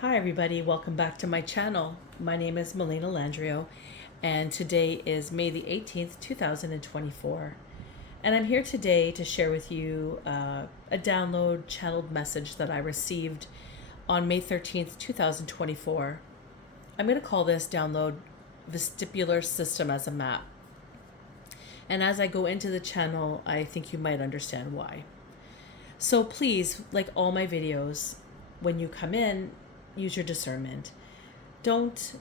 Hi everybody, welcome back to my channel. My name is Melina Landrio and today is May the 18th, 2024. And I'm here today to share with you a download channeled message that I received on May 13th, 2024. I'm going to call this download Vestibular System as a Map. And as I go into the channel, I think you might understand why. So please, like all my videos, when you come in, use your discernment. Don't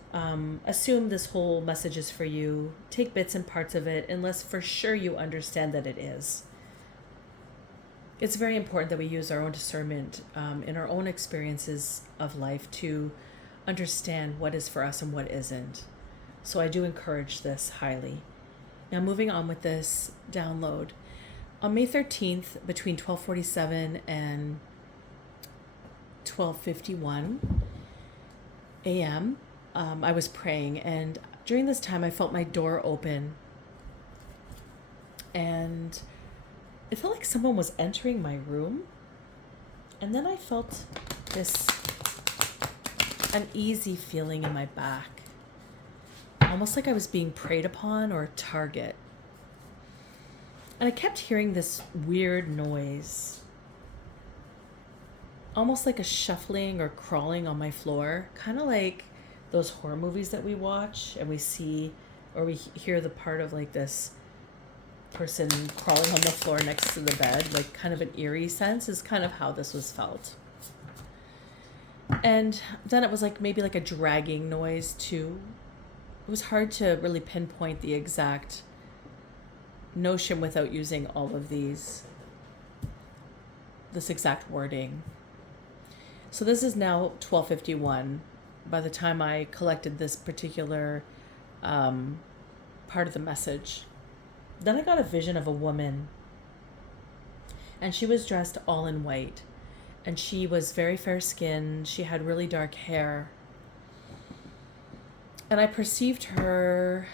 assume this whole message is for you. Take bits and parts of it unless for sure you understand that it is. It's very important that we use our own discernment in our own experiences of life to understand what is for us and what isn't. So I do encourage this highly. Now moving on with this download. On May 13th, between 12:47 and 12:51 a.m., I was praying, and during this time I felt my door open, and it felt like someone was entering my room, and then I felt this uneasy feeling in my back, almost like I was being preyed upon or a target. And I kept hearing this weird noise, almost like a shuffling or crawling on my floor, kind of like those horror movies that we watch and we see or we hear the part of like this person crawling on the floor next to the bed, like kind of an eerie sense is kind of how this was felt. And then it was like maybe like a dragging noise too. It was hard to really pinpoint the exact notion without using all of this exact wording. So this is now 12:51 by the time I collected this particular part of the message. Then I got a vision of a woman, and she was dressed all in white, and she was very fair skinned. She had really dark hair, and I perceived her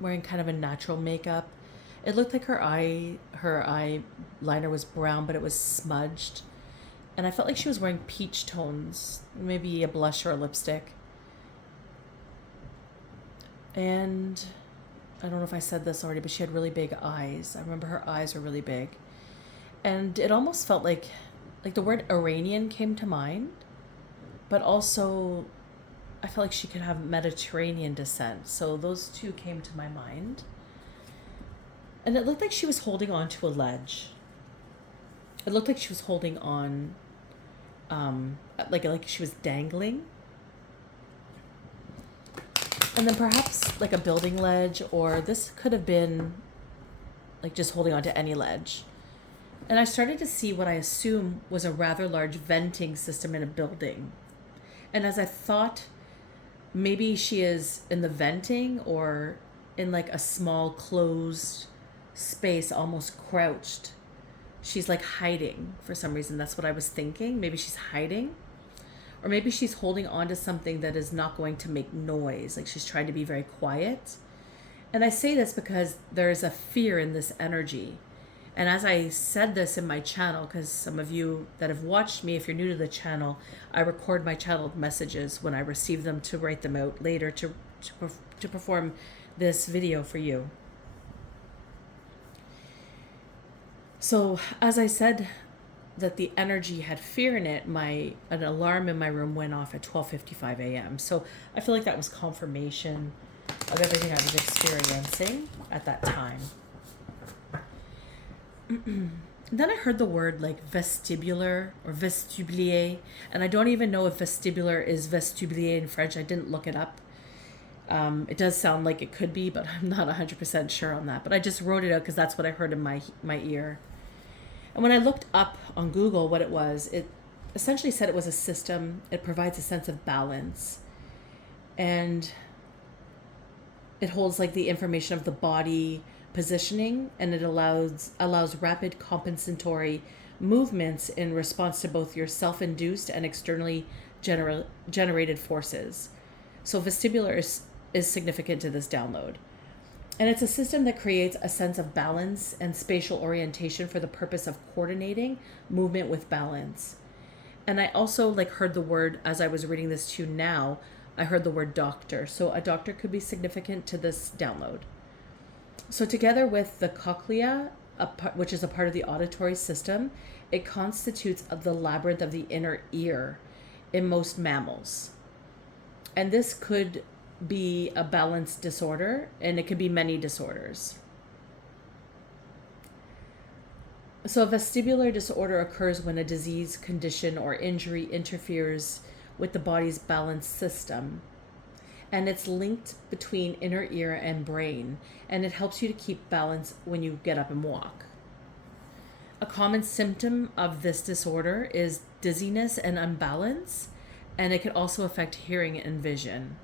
wearing kind of a natural makeup. It looked like her eyeliner was brown, but it was smudged. And I felt like she was wearing peach tones, maybe a blush or a lipstick. And I don't know if I said this already, but she had really big eyes. I remember her eyes were really big. And it almost felt like the word Iranian came to mind, but also I felt like she could have Mediterranean descent. So those two came to my mind. And it looked like she was holding on to a ledge. It looked like she was holding on, like she was dangling. And then perhaps like a building ledge, or this could have been like just holding on to any ledge. And I started to see what I assume was a rather large venting system in a building. And as I thought, maybe she is in the venting or in like a small closed space, almost crouched. She's like hiding for some reason. That's what I was thinking. Maybe she's hiding, or maybe she's holding on to something that is not going to make noise. Like she's trying to be very quiet. And I say this because there is a fear in this energy. And as I said this in my channel, because some of you that have watched me, if you're new to the channel, I record my channeled messages when I receive them to write them out later to perform this video for you. So as I said that the energy had fear in it, an alarm in my room went off at 12:55 a.m. So I feel like that was confirmation of everything I was experiencing at that time. Then I heard the word like vestibular or vestibulier, and I don't even know if vestibular is vestibulier in French. I didn't look it up. It does sound like it could be, but I'm not 100% sure on that. But I just wrote it out because that's what I heard in my ear. And when I looked up on Google what it was, it essentially said it was a system. It provides a sense of balance. And it holds like the information of the body positioning, and it allows rapid compensatory movements in response to both your self-induced and externally generated forces. So vestibular is significant to this download. And it's a system that creates a sense of balance and spatial orientation for the purpose of coordinating movement with balance. And I also like heard the word, as I was reading this to you now, I heard the word doctor. So a doctor could be significant to this download. So together with the cochlea, which is a part of the auditory system, it constitutes the labyrinth of the inner ear in most mammals. And this could be a balance disorder, and it could be many disorders. So a vestibular disorder occurs when a disease, condition, or injury interferes with the body's balance system. And it's linked between inner ear and brain, and it helps you to keep balance when you get up and walk. A common symptom of this disorder is dizziness and unbalance, and it could also affect hearing and vision.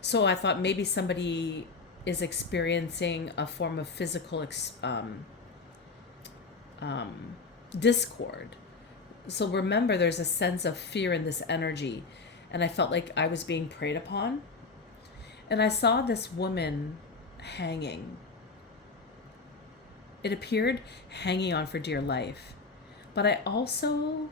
So I thought maybe somebody is experiencing a form of physical discord. So remember, there's a sense of fear in this energy, and I felt like I was being preyed upon. And I saw this woman hanging. It appeared hanging on for dear life, but I also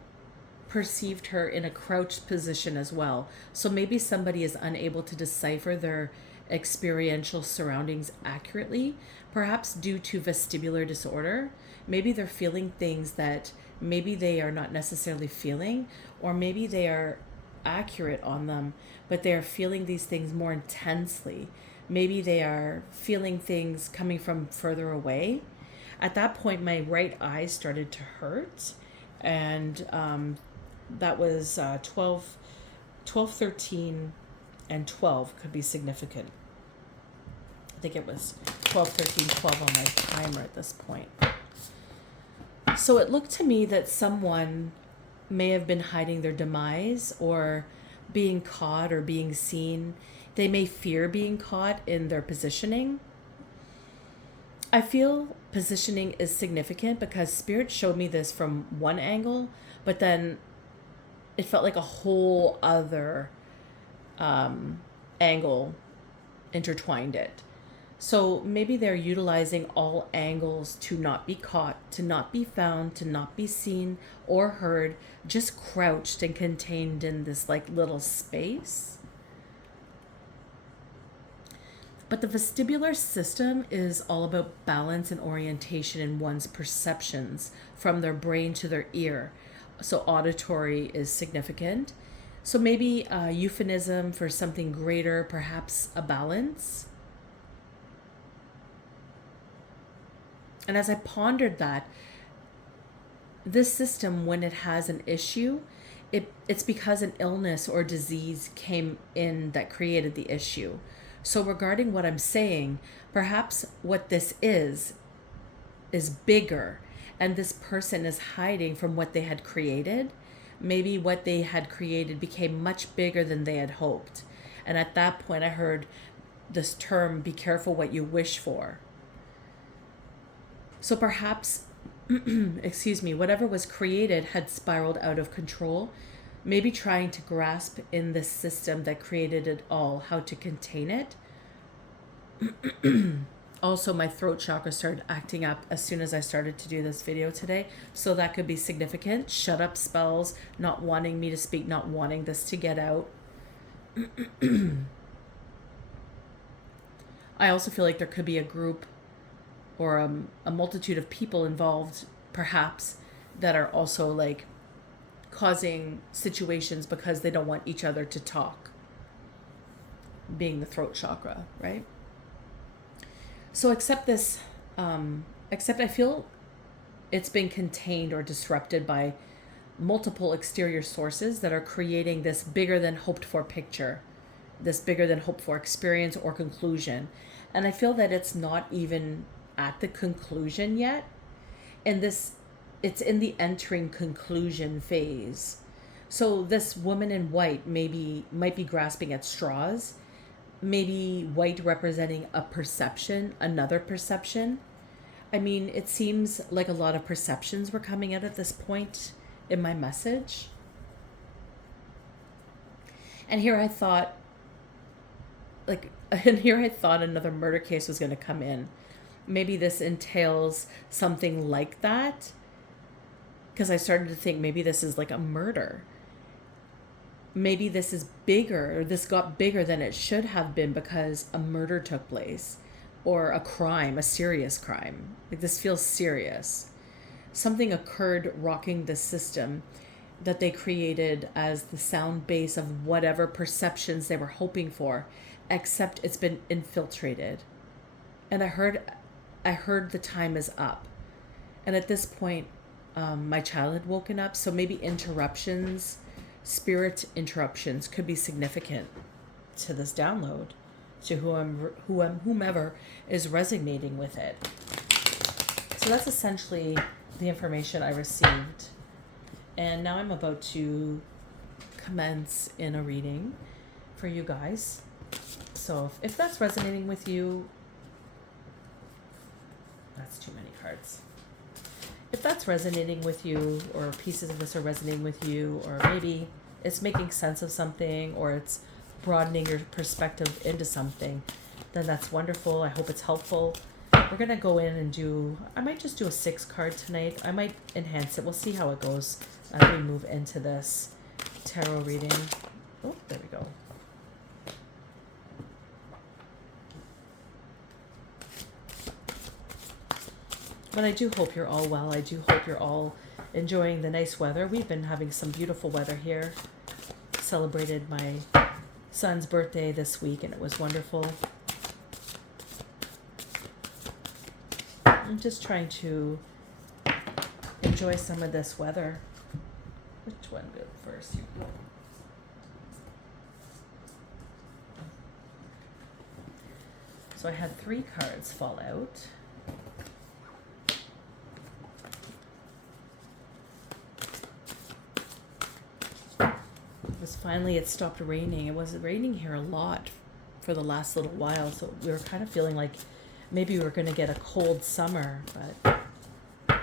perceived her in a crouched position as well. So maybe somebody is unable to decipher their experiential surroundings accurately, perhaps due to vestibular disorder. Maybe they're feeling things that maybe they are not necessarily feeling, or maybe they are accurate on them, but they are feeling these things more intensely. Maybe they are feeling things coming from further away. At that point, my right eye started to hurt, and that was 12, 13, and 12 could be significant. I think it was 12, 13, 12 on my timer at this point. So it looked to me that someone may have been hiding their demise or being caught or being seen. They may fear being caught in their positioning. I feel positioning is significant because Spirit showed me this from one angle, but then it felt like a whole other angle intertwined it. So maybe they're utilizing all angles to not be caught, to not be found, to not be seen or heard, just crouched and contained in this like little space. But the vestibular system is all about balance and orientation in one's perceptions from their brain to their ear. So auditory is significant. So maybe a euphemism for something greater, perhaps a balance. And as I pondered that, this system, when it has an issue, it's because an illness or disease came in that created the issue. So regarding what I'm saying, perhaps what this is bigger, and this person is hiding from what they had created. Maybe what they had created became much bigger than they had hoped. And at that point, I heard this term, be careful what you wish for. So perhaps, excuse me, whatever was created had spiraled out of control, maybe trying to grasp in this system that created it all, how to contain it. Also, my throat chakra started acting up as soon as I started to do this video today. So that could be significant. Shut up spells, not wanting me to speak, not wanting this to get out. I also feel like there could be a group or a multitude of people involved, perhaps, that are also like causing situations because they don't want each other to talk, being the throat chakra, right? So except I feel it's been contained or disrupted by multiple exterior sources that are creating this bigger than hoped for picture, this bigger than hoped for experience or conclusion. And I feel that it's not even at the conclusion yet. And it's in the entering conclusion phase. So this woman in white might be grasping at straws. Maybe white representing a perception, another perception. I mean, it seems like a lot of perceptions were coming out at this point in my message. And here I thought another murder case was going to come in. Maybe this entails something like that. because I started to think maybe this is like a murder. Maybe this is bigger, or this got bigger than it should have been because a murder took place, or a crime, a serious crime. Like, this feels serious. Something occurred rocking the system that they created as the sound base of whatever perceptions they were hoping for, except it's been infiltrated. And I heard the time is up. And at this point, my child had woken up, so maybe interruptions, spirit interruptions, could be significant to this download, to whomever is resonating with it. So that's essentially the information I received. And now I'm about to commence in a reading for you guys. So if that's resonating with you, that's too many cards. If that's resonating with you, or pieces of this are resonating with you, or maybe it's making sense of something, or it's broadening your perspective into something, then that's wonderful. I hope it's helpful. We're going to go in and I might just do a 6 card tonight. I might enhance it. We'll see how it goes as we move into this tarot reading. Oh, there we go. But I do hope you're all well. I do hope you're all enjoying the nice weather. We've been having some beautiful weather here. Celebrated my son's birthday this week, and it was wonderful. I'm just trying to enjoy some of this weather. Which one go first? You go. So I had 3 cards fall out. Finally it stopped raining. It was raining here a lot for the last little while, so we were kind of feeling like maybe we were going to get a cold summer, but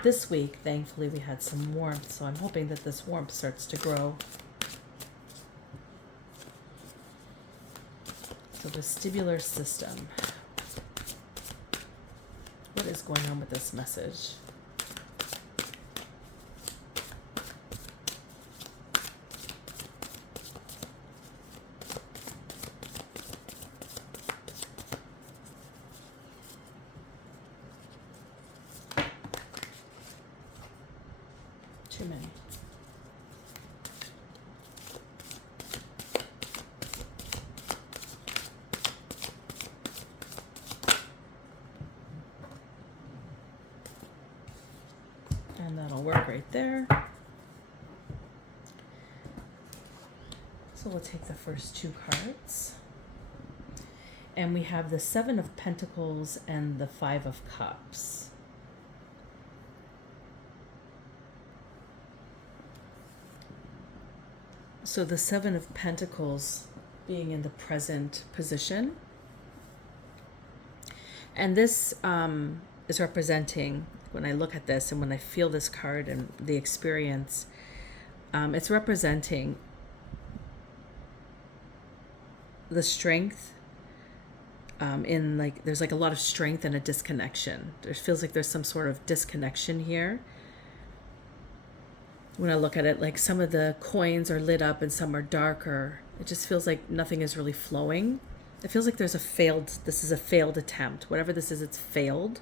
this week thankfully we had some warmth, so I'm hoping that this warmth starts to grow. So vestibular system. What is going on with this message? Too many. And that'll work right there. So we'll take the first 2 cards. And we have the 7 of Pentacles and the 5 of Cups. So the 7 of Pentacles being in the present position. And this is representing, when I look at this and when I feel this card and the experience, it's representing the strength in, like, there's like a lot of strength and a disconnection. It feels like there's some sort of disconnection here. When I look at it, like some of the coins are lit up and some are darker. It just feels like nothing is really flowing. It feels like this is a failed attempt. Whatever this is, it's failed.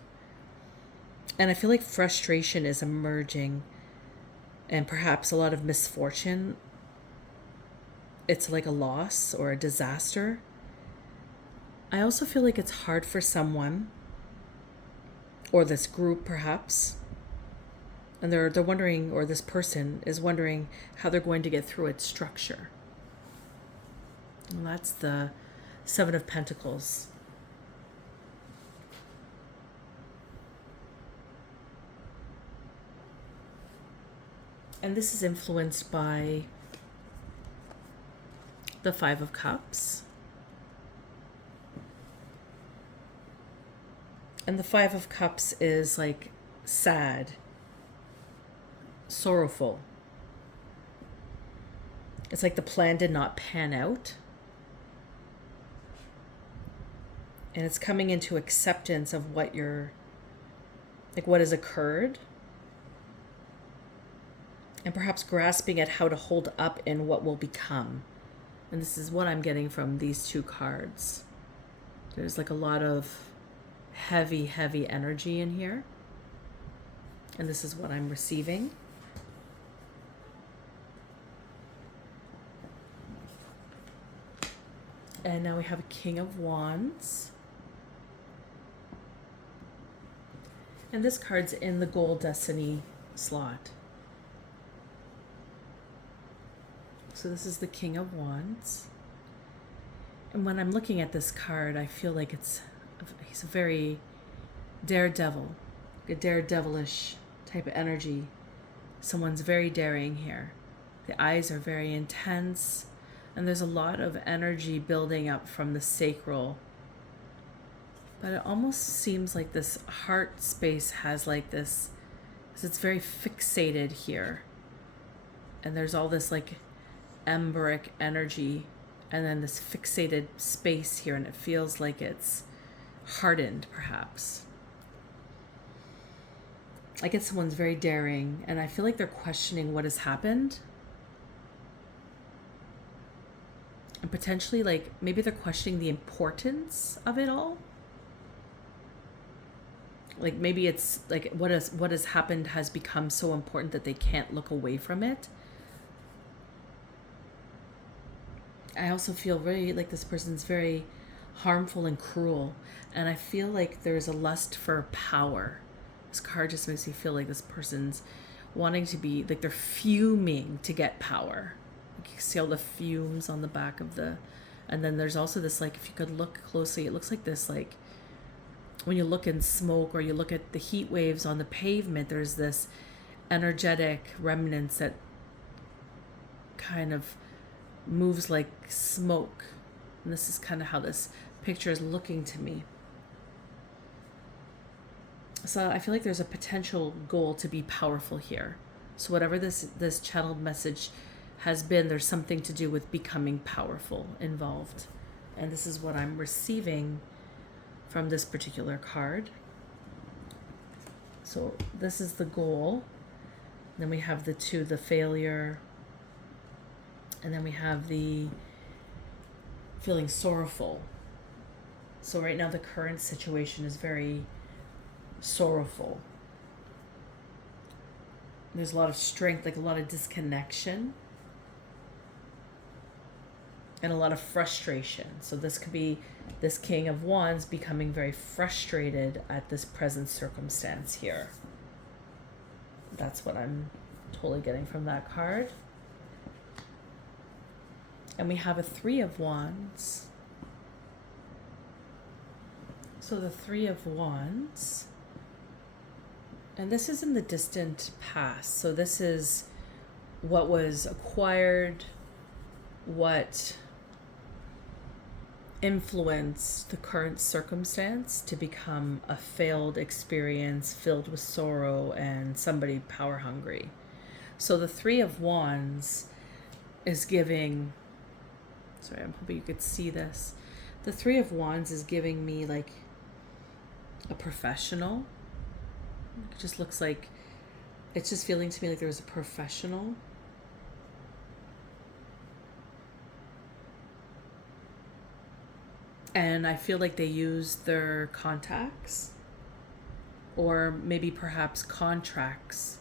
And I feel like frustration is emerging and perhaps a lot of misfortune. It's like a loss or a disaster. I also feel like it's hard for someone, or this group perhaps, and they're wondering, or this person is wondering how they're going to get through its structure. And that's the 7 of Pentacles. And this is influenced by the 5 of Cups. And the 5 of Cups is like sad, sorrowful. It's like the plan did not pan out. And it's coming into acceptance of what has occurred. and perhaps grasping at how to hold up in what will become. And this is what I'm getting from these two cards. There's like a lot of heavy, heavy energy in here. And this is what I'm receiving. And now we have a King of Wands. And this card's in the Gold Destiny slot. So this is the King of Wands. And when I'm looking at this card, I feel like he's a very daredevil, a daredevilish type of energy. Someone's very daring here. The eyes are very intense, and there's a lot of energy building up from the sacral. But it almost seems like this heart space has like this, because it's very fixated here. And there's all this like emberic energy, and then this fixated space here, and it feels like it's hardened perhaps. I get someone's very daring, and I feel like they're questioning what has happened. And potentially, like, maybe they're questioning the importance of it all. Like, maybe it's like what has happened has become so important that they can't look away from it. I also feel very like this person's very harmful and cruel. And I feel like there's a lust for power. This card just makes me feel like this person's wanting to be, like they're fuming to get power. Like you see all the fumes on the back of the, and then there's also this, like, if you could look closely, it looks like this, like when you look in smoke or you look at the heat waves on the pavement, there's this energetic remnants that kind of moves like smoke. And this is kind of how this picture is looking to me. So I feel like there's a potential goal to be powerful here. So whatever this channeled message has been, there's something to do with becoming powerful involved. And this is what I'm receiving from this particular card. So this is the goal. Then we have the two, the failure. And then we have the feeling sorrowful. So right now the current situation is very sorrowful. There's a lot of strength, like a lot of disconnection, and a lot of frustration. So this could be this King of Wands becoming very frustrated at this present circumstance here. That's what I'm totally getting from that card. And we have a Three of Wands. So the Three of Wands, and this is in the distant past. So this is what was acquired, what influenced the current circumstance to become a failed experience filled with sorrow and somebody power hungry. So the Three of Wands is giving, sorry, I'm hoping you could see this. The Three of Wands is giving me like a professional. It just looks like, it's just feeling to me like there's a professional. And I feel like they used their contacts, or maybe perhaps contracts.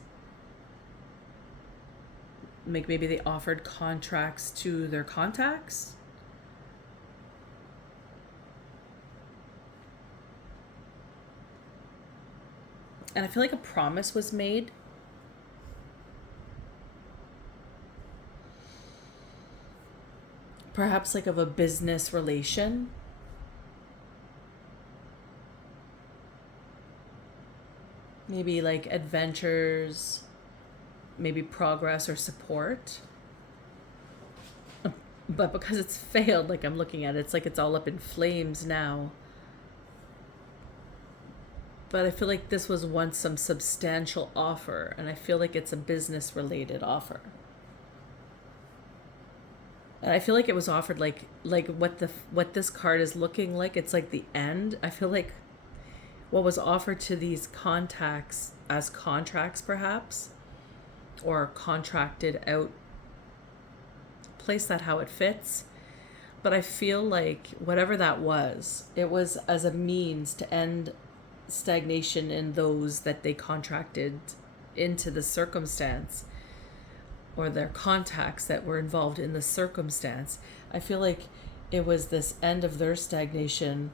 Maybe they offered contracts to their contacts. And I feel like a promise was made. Perhaps like of a business relation. Maybe like adventures, maybe progress or support. But because it's failed, like I'm looking at it, it's like it's all up in flames now. But I feel like this was once some substantial offer, and I feel like it's a business related offer. And I feel like it was offered like what this card is looking like, it's like the end. I feel like what was offered to these contacts as contracts perhaps, or contracted out. Place that how it fits. But I feel like whatever that was, it was as a means to end stagnation in those that they contracted into the circumstance, or their contacts that were involved in the circumstance. I feel like it was this end of their stagnation.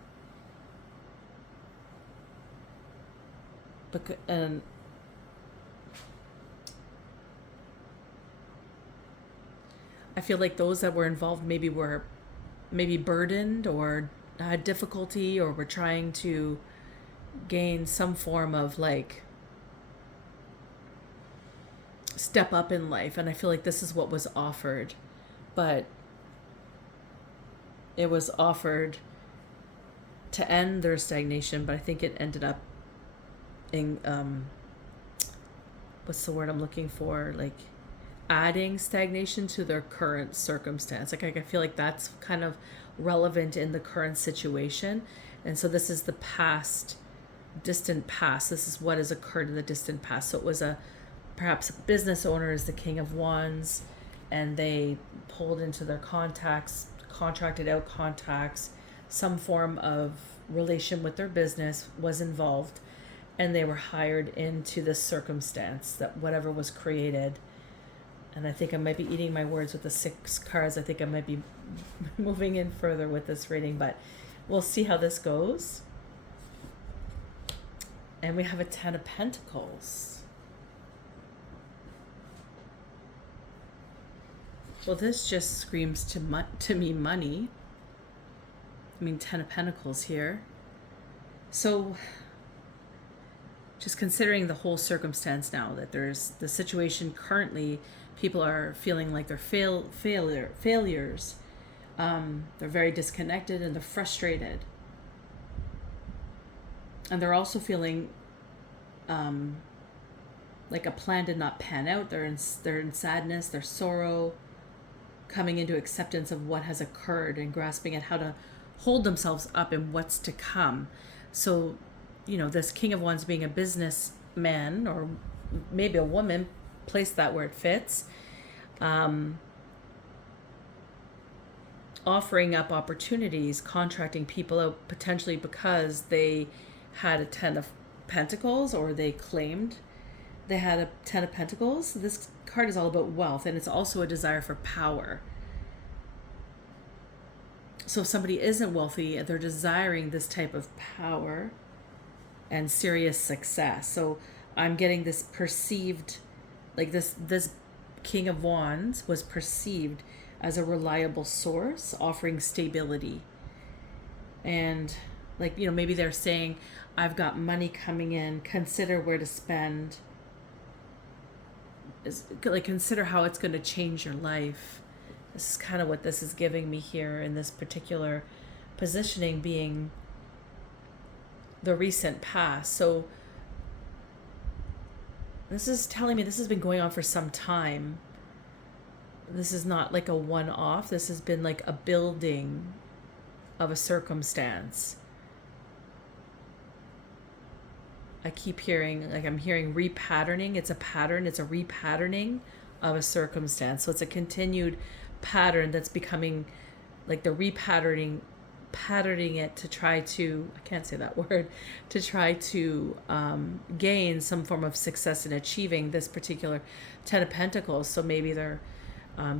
And I feel like those that were involved were maybe burdened or had difficulty, or were trying to gain some form of like step up in life. And I feel like this is what was offered, but it was offered to end their stagnation, but I think it ended up in what's the word I'm looking for, like adding stagnation to their current circumstance. Like I feel like that's kind of relevant in the current situation. And so this is the past, distant past. This is what has occurred in the distant past. So it was perhaps a business owner is the King of Wands, and they pulled into their contacts, contracted out contacts, some form of relation with their business was involved, and they were hired into this circumstance, that whatever was created. And I think I might be eating my words with the 6 cards. I think I might be moving in further with this reading, but we'll see how this goes. And we have a 10 of Pentacles. Well, this just screams to me money. I mean, 10 of Pentacles here. So just considering the whole circumstance now, that there's the situation currently, people are feeling like they're failures. They're very disconnected and they're frustrated. And they're also feeling like a plan did not pan out. They're in sadness, they're sorrow, coming into acceptance of what has occurred and grasping at how to hold themselves up in what's to come. So, this King of Wands being a businessman, or maybe a woman, place that where it fits, offering up opportunities, contracting people out potentially because they had a 10 of Pentacles, or they claimed they had a 10 of Pentacles. This card is all about wealth, and it's also a desire for power. So if somebody isn't wealthy, they're desiring this type of power and serious success. So I'm getting this perceived, like this King of Wands was perceived as a reliable source, offering stability. And maybe they're saying, I've got money coming in, consider where to spend. Consider how it's going to change your life. This is kind of what this is giving me here in this particular positioning, being the recent past. So this is telling me this has been going on for some time. This is not like a one-off. This has been like a building of a circumstance. I keep hearing, I'm hearing repatterning. It's a pattern. It's a repatterning of a circumstance. So it's a continued pattern that's becoming like the repatterning, patterning it to try to, I can't say that word, to try to gain some form of success in achieving this particular 10 of Pentacles. So maybe they're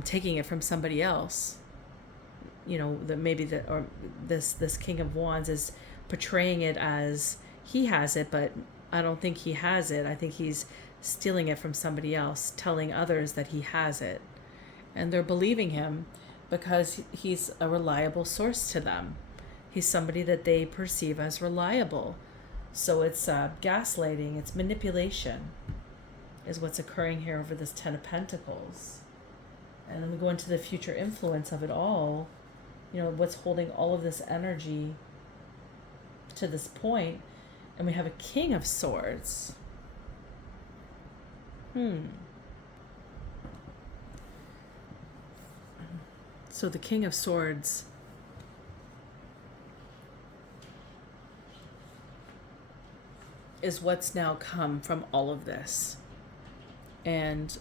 taking it from somebody else. This King of Wands is portraying it as he has it, but I don't think he has it. I think he's stealing it from somebody else, telling others that he has it. And they're believing him because he's a reliable source to them. He's somebody that they perceive as reliable. So it's gaslighting, it's manipulation is what's occurring here over this 10 of Pentacles. And then we go into the future influence of it all. What's holding all of this energy to this point. And we have a King of Swords. So the King of Swords is what's now come from all of this. And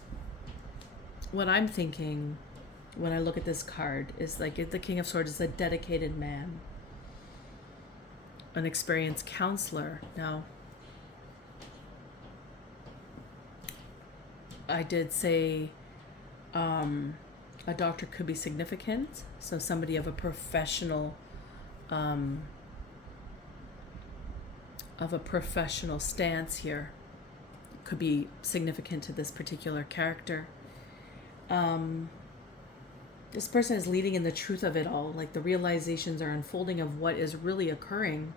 what I'm thinking when I look at this card is like the King of Swords is a dedicated man, an experienced counselor. Now, I did say a doctor could be significant, so somebody of a professional stance here could be significant to this particular character. This person is leading in the truth of it all, like the realizations are unfolding of what is really occurring.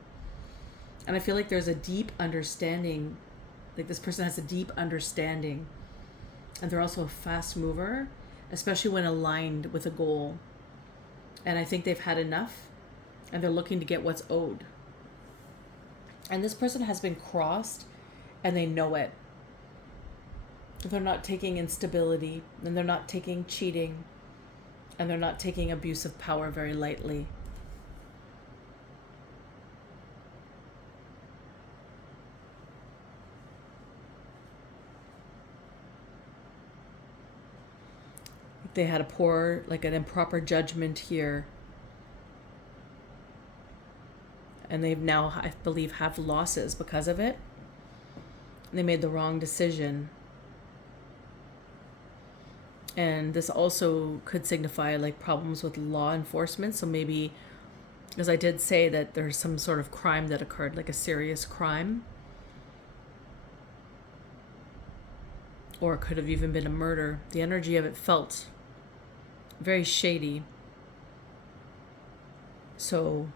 And I feel like there's a deep understanding, like this person has a deep understanding, and they're also a fast mover, especially when aligned with a goal. And I think they've had enough and they're looking to get what's owed. And this person has been crossed and they know it. They're not taking instability, and they're not taking cheating, and they're not taking abuse of power very lightly. They had an improper judgment here. And they've now, I believe, have losses because of it. They made the wrong decision. And this also could signify like problems with law enforcement. So maybe, as I did say, that there's some sort of crime that occurred, like a serious crime. Or it could have even been a murder. The energy of it felt very shady. So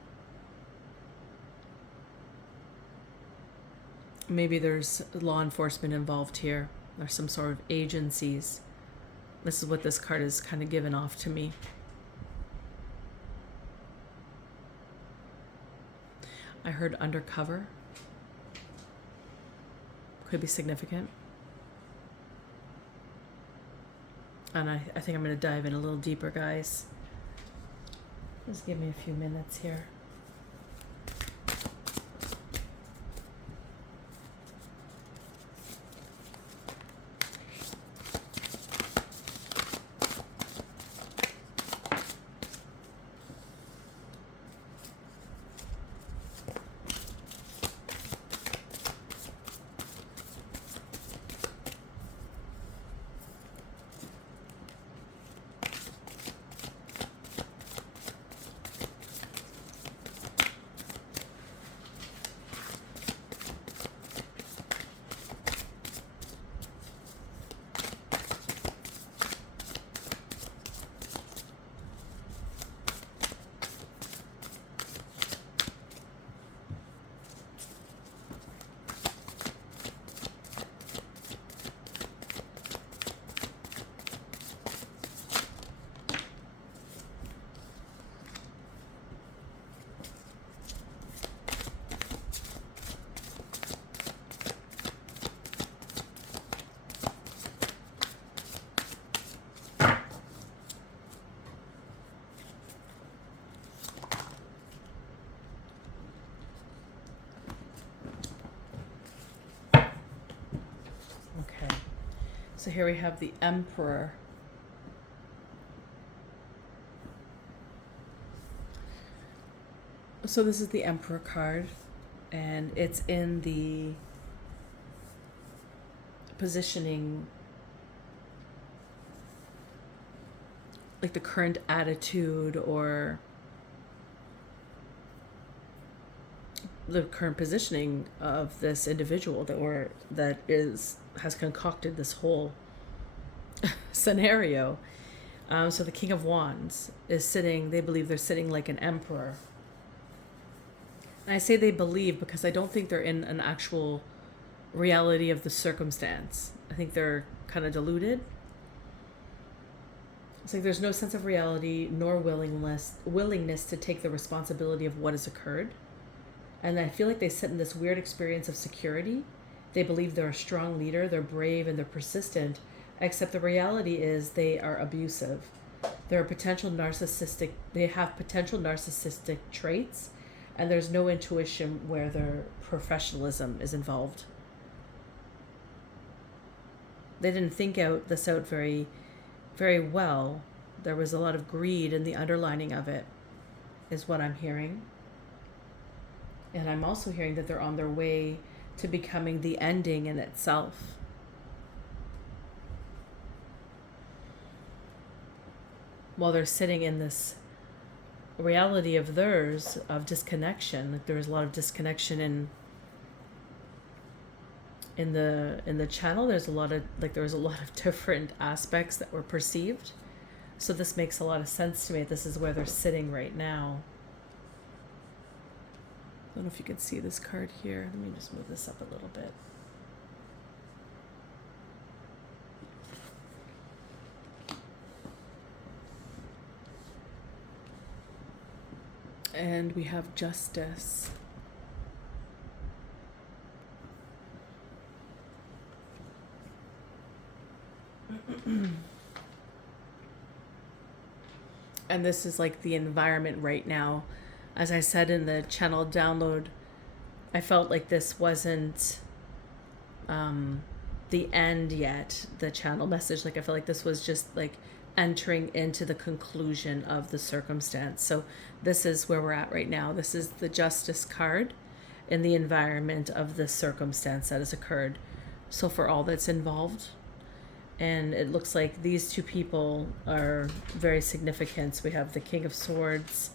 maybe there's law enforcement involved here, or some sort of agencies. This is what this card is kind of given off to me. I heard undercover. Could be significant. And I think I'm going to dive in a little deeper, guys. Just give me a few minutes here. So here we have the Emperor. So this is the Emperor card, and it's in the positioning, like the current attitude or the current positioning of this individual that has concocted this whole scenario. So the King of Wands is sitting, they believe they're sitting like an emperor. And I say they believe because I don't think they're in an actual reality of the circumstance. I think they're kind of deluded. It's like there's no sense of reality nor willingness to take the responsibility of what has occurred. And I feel like they sit in this weird experience of security. They believe they're a strong leader, they're brave, and they're persistent, except the reality is they are abusive. They have potential narcissistic traits, and there's no intuition where their professionalism is involved. They didn't think this out very very well. There was a lot of greed in the underlining of it, is what I'm hearing. And I'm also hearing that they're on their way to becoming the ending in itself. While they're sitting in this reality of theirs of disconnection, like there was a lot of disconnection in the channel. There was a lot of different aspects that were perceived. So this makes a lot of sense to me. This is where they're sitting right now. I don't know if you can see this card here. Let me just move this up a little bit. And we have justice. And this is like the environment right now. As I said in the channel download, I felt like this wasn't the end yet, the channel message. Like I felt like this was just like entering into the conclusion of the circumstance. So this is where we're at right now. This is the Justice card in the environment of the circumstance that has occurred. So for all that's involved. And it looks like these two people are very significant. So we have the King of Swords,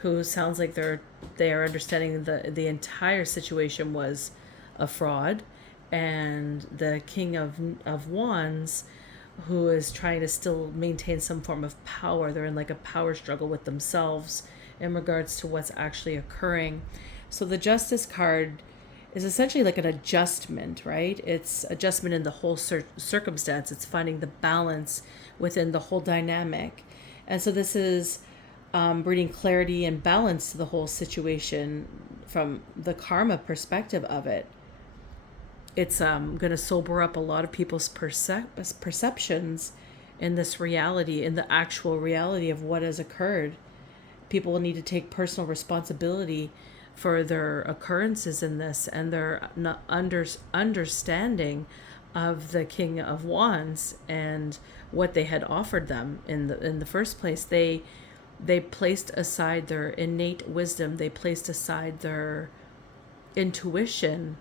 who sounds like they are understanding the entire situation was a fraud, and the King of Wands, who is trying to still maintain some form of power. They're in like a power struggle with themselves in regards to what's actually occurring. So the Justice card is essentially like an adjustment, right? It's adjustment in the whole circumstance. It's finding the balance within the whole dynamic. And so this is bringing clarity and balance to the whole situation from the karma perspective of it. It's going to sober up a lot of people's perceptions in this reality, in the actual reality of what has occurred. People will need to take personal responsibility for their occurrences in this and their understanding of the King of Wands and what they had offered them in the first place. They placed aside their innate wisdom. They placed aside their intuition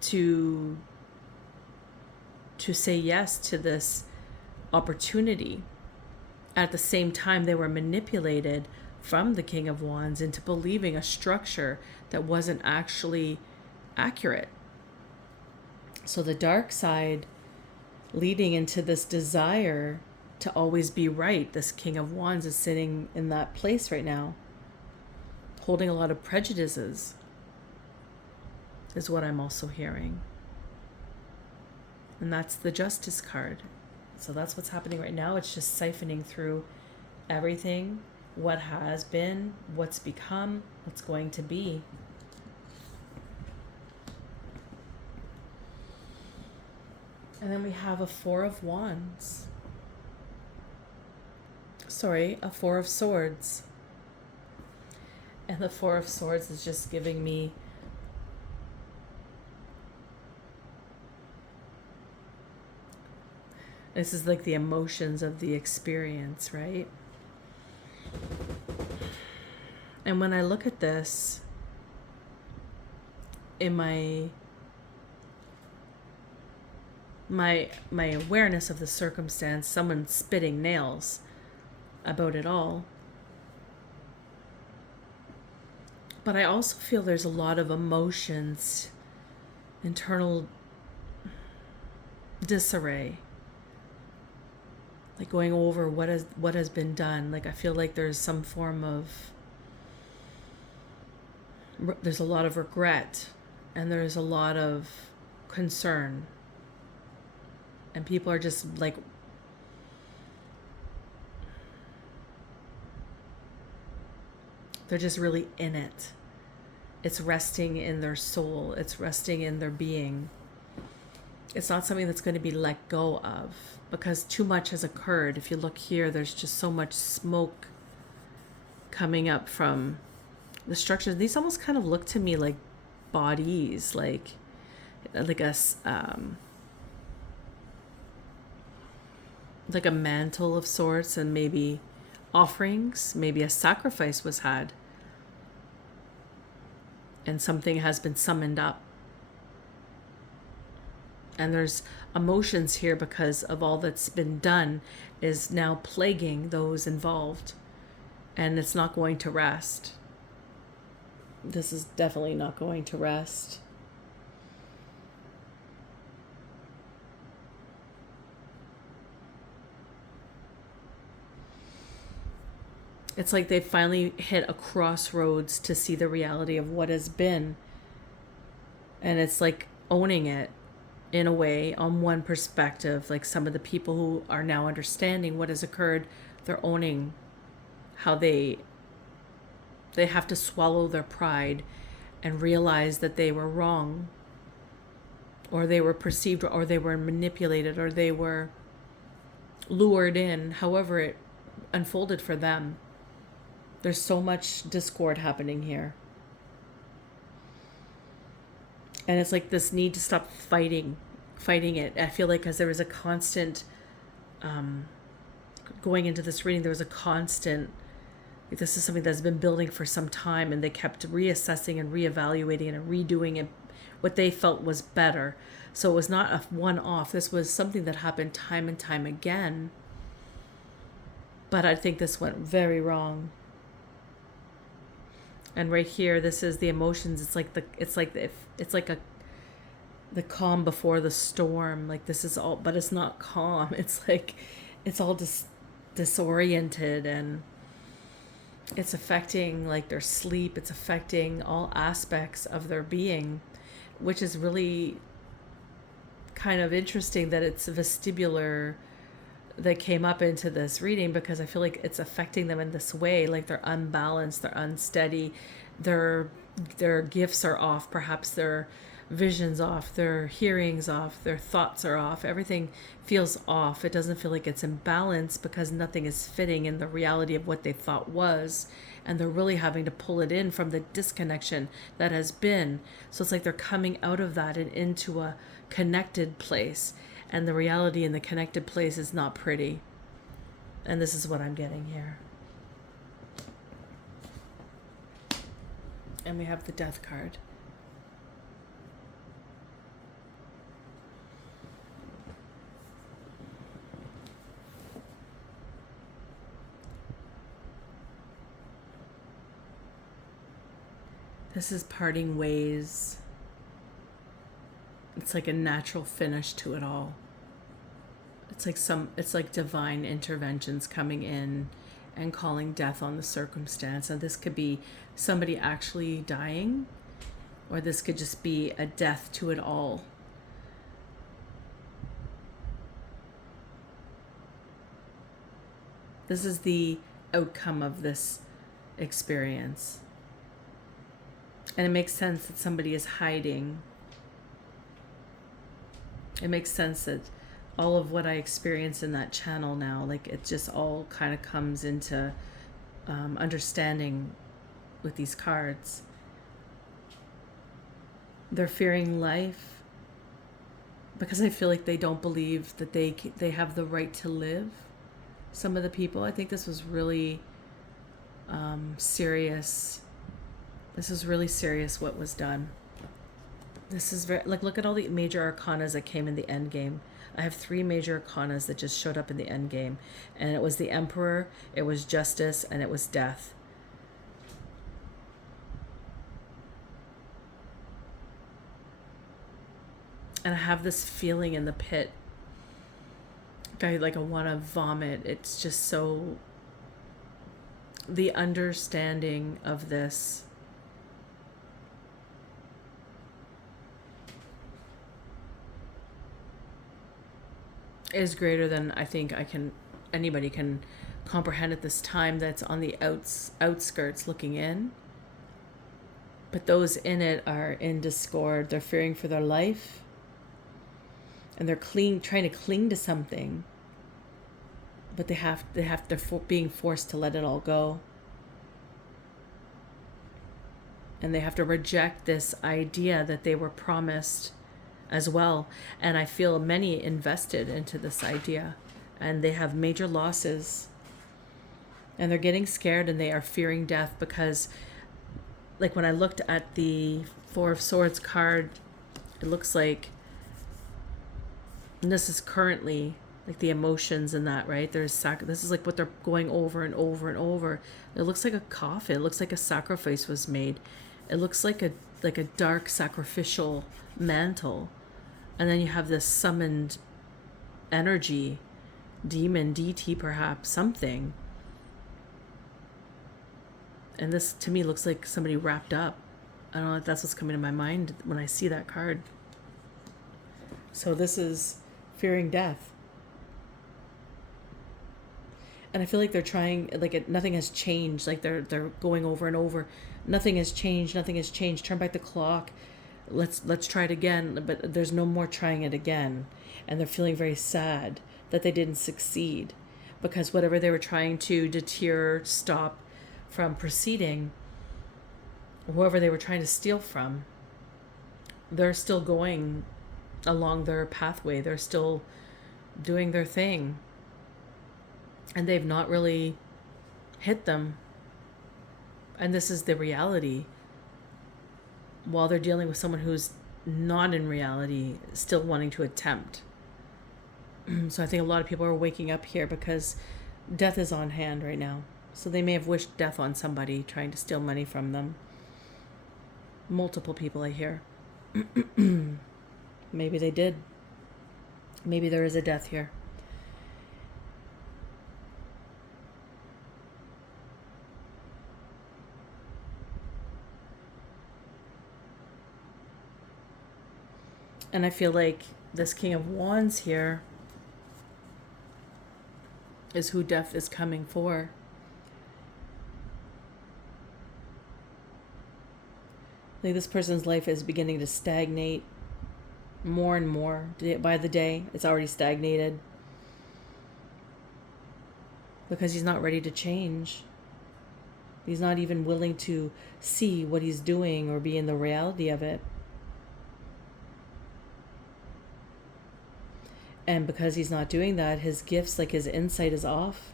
to say yes to this opportunity. At the same time, they were manipulated from the King of Wands into believing a structure that wasn't actually accurate. So the dark side leading into this desire to always be right. This King of Wands is sitting in that place right now, holding a lot of prejudices, is what I'm also hearing. And that's the Justice card. So that's what's happening right now. It's just siphoning through everything, what has been, what's become, what's going to be. And then we have a Four of Wands. Sorry, a Four of Swords. And the Four of Swords is just giving me this is like the emotions of the experience, right? And when I look at this in my awareness of the circumstance, someone spitting nails about it all. But I also feel there's a lot of emotions, internal disarray, like going over what has been done. Like I feel like there's some form of there's a lot of regret and there's a lot of concern, and people are just like they're just really in it. It's resting in their soul. It's resting in their being. It's not something that's going to be let go of because too much has occurred. If you look here, there's just so much smoke coming up from the structures. These almost kind of look to me like bodies, like a like a mantle of sorts, and maybe offerings, maybe a sacrifice was had, and something has been summoned up. And there's emotions here because of all that's been done is now plaguing those involved, and it's not going to rest. This is definitely not going to rest. It's like they finally hit a crossroads to see the reality of what has been. And it's like owning it in a way, on one perspective. Like some of the people who are now understanding what has occurred, they're owning how they have to swallow their pride and realize that they were wrong, or they were perceived, or they were manipulated, or they were lured in, however it unfolded for them. There's so much discord happening here. And it's like this need to stop fighting it. I feel like as there was a constant, going into this reading, there was a constant, this is something that's been building for some time, and they kept reassessing and reevaluating and redoing it, what they felt was better. So it was not a one-off. This was something that happened time and time again. But I think this went very wrong. And right here, this is the emotions. It's like the calm before the storm. Like this is all, but it's not calm. It's like it's all disoriented, and it's affecting like their sleep. It's affecting all aspects of their being, which is really kind of interesting that it's vestibular that came up into this reading, because I feel like it's affecting them in this way. Like they're unbalanced, they're unsteady, their gifts are off, perhaps their vision's off, their hearing's off, their thoughts are off, everything feels off. It doesn't feel like it's in balance because nothing is fitting in the reality of what they thought was, and they're really having to pull it in from the disconnection that has been. So it's like they're coming out of that and into a connected place, and the reality in the connected place is not pretty. And this is what I'm getting here. And we have the Death card. This is parting ways. It's like a natural finish to it all. It's like divine interventions coming in and calling death on the circumstance. And this could be somebody actually dying, or this could just be a death to it all. This is the outcome of this experience. And it makes sense that somebody is hiding. It makes sense that all of what I experience in that channel now, like it just all kind of comes into understanding with these cards. They're fearing life because I feel like they don't believe that they have the right to live. Some of the people, I think this was really serious. This is really serious what was done. This is very, like, look at all the major arcanas that came in the end game. I have 3 major arcanas that just showed up in the end game. And it was the Emperor, it was Justice, and it was Death. And I have this feeling in the pit. I want to vomit. It's just so, the understanding of this is greater than I think anybody can comprehend at this time that's on the outskirts looking in. But those in it are in discord. They're fearing for their life, and they're trying to cling to something, but they're being forced to let it all go. And they have to reject this idea that they were promised as well. And I feel many invested into this idea and they have major losses, and they're getting scared, and they are fearing death because, like, when I looked at the Four of Swords card, it looks like, and this is currently like the emotions and that, right? This is like what they're going over and over and over. It looks like a coffin. It looks like a sacrifice was made. It looks like a dark sacrificial mantle. And then you have this summoned energy, demon, DT perhaps, something. And this to me looks like somebody wrapped up. I don't know if that's what's coming to my mind when I see that card. So this is fearing death. And I feel like they're trying, like nothing has changed. Like they're going over and over. Nothing has changed. Nothing has changed. Turn back the clock. Let's try it again. But there's no more trying it again. And they're feeling very sad that they didn't succeed, because whatever they were trying to deter, stop from proceeding, whoever they were trying to steal from, they're still going along their pathway. They're still doing their thing. And they've not really hit them. And this is the reality. While they're dealing with someone who's not in reality, still wanting to attempt. So I think a lot of people are waking up here because death is on hand right now. So they may have wished death on somebody trying to steal money from them. Multiple people, I hear. Maybe they did. Maybe there is a death here. And I feel like this King of Wands here is who death is coming for. Like this person's life is beginning to stagnate more and more. By the day, it's already stagnated. Because he's not ready to change. He's not even willing to see what he's doing or be in the reality of it. And because he's not doing that, his gifts, like his insight, is off.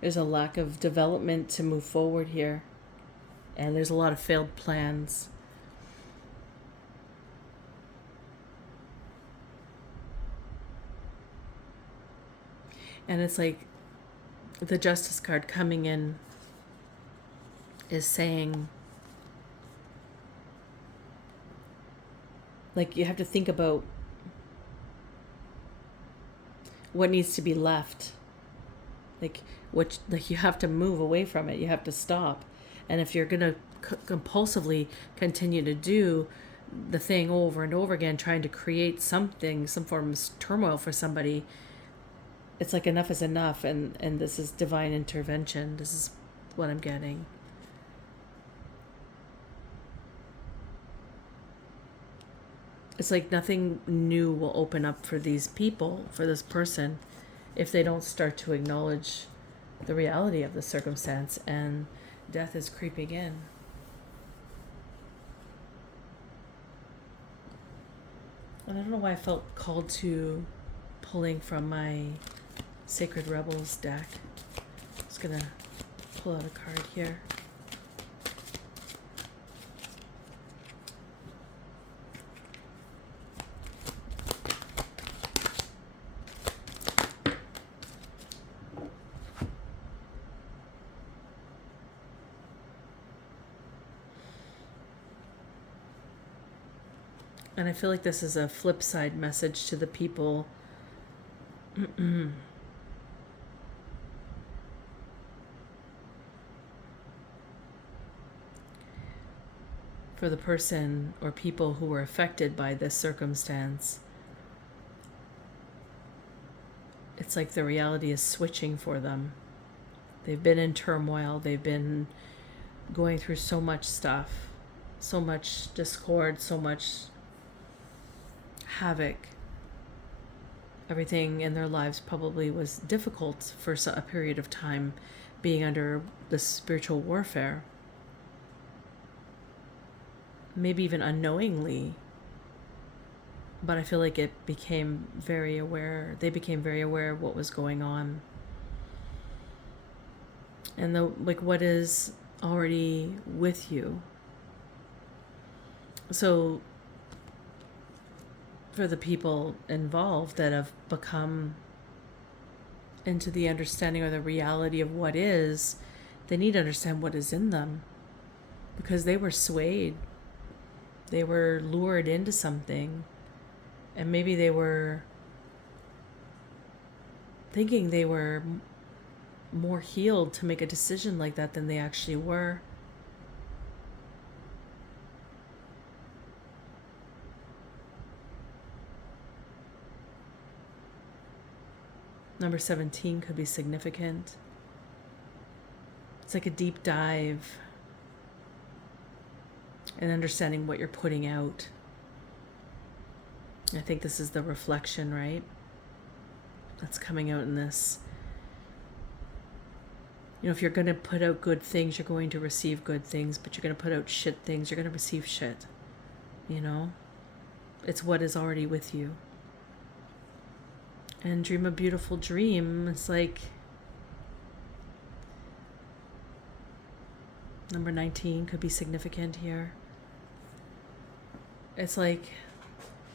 There's a lack of development to move forward here. And there's a lot of failed plans. And it's like the Justice card coming in is saying, like, you have to think about what needs to be left. Like you have to move away from it. You have to stop. And if you're going to compulsively continue to do the thing over and over again, trying to create something, some form of turmoil for somebody, it's like enough is enough. And this is divine intervention. This is what I'm getting. It's like nothing new will open up for these people, for this person, if they don't start to acknowledge the reality of the circumstance, and death is creeping in. And I don't know why I felt called to pulling from my Sacred Rebels deck. I'm just going to pull out a card here. And I feel like this is a flip side message to the people for the person or people who were affected by this circumstance. It's like the reality is switching for them. They've been in turmoil. They've been going through so much stuff, so much discord, so much havoc. Everything in their lives probably was difficult for a period of time, being under the spiritual warfare. maybe even unknowingly, but I feel like it became very aware. They became very aware of what was going on. And what is already with you. So for the people involved that have become into the understanding or the reality of what is, they need to understand what is in them, because they were swayed. They were lured into something, and maybe they were thinking they were more healed to make a decision like that than they actually were. Number 17 could be significant. It's like a deep dive and understanding what you're putting out. I think this is the reflection, right? That's coming out in this. You know, if you're going to put out good things, you're going to receive good things, but you're going to put out shit things, you're going to receive shit. You know? It's what is already with you. And dream a beautiful dream. It's like number 19 could be significant here. It's like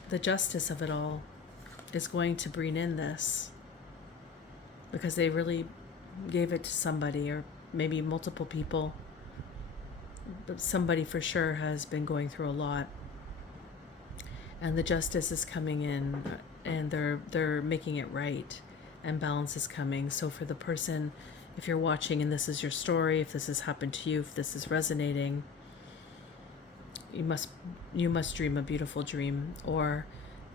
the justice of it all is going to bring in this, because they really gave it to somebody, or maybe multiple people, but somebody for sure has been going through a lot, and the justice is coming in, and they're making it right, and balance is coming. So for the person, if you're watching and this is your story, if this has happened to you, if this is resonating, you must dream a beautiful dream, or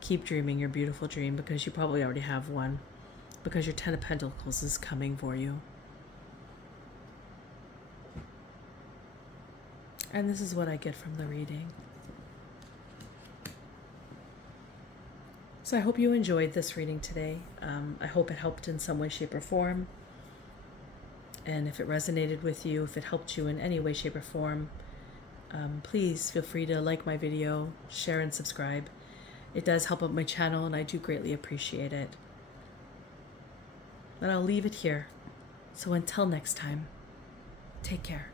keep dreaming your beautiful dream, because you probably already have one, because your 10 of Pentacles is coming for you. And this is what I get from the reading. So I hope you enjoyed this reading today. I hope it helped in some way, shape, or form. And if it resonated with you, if it helped you in any way, shape, or form, please feel free to like my video, share, and subscribe. It does help out my channel, and I do greatly appreciate it. But I'll leave it here. So until next time, take care.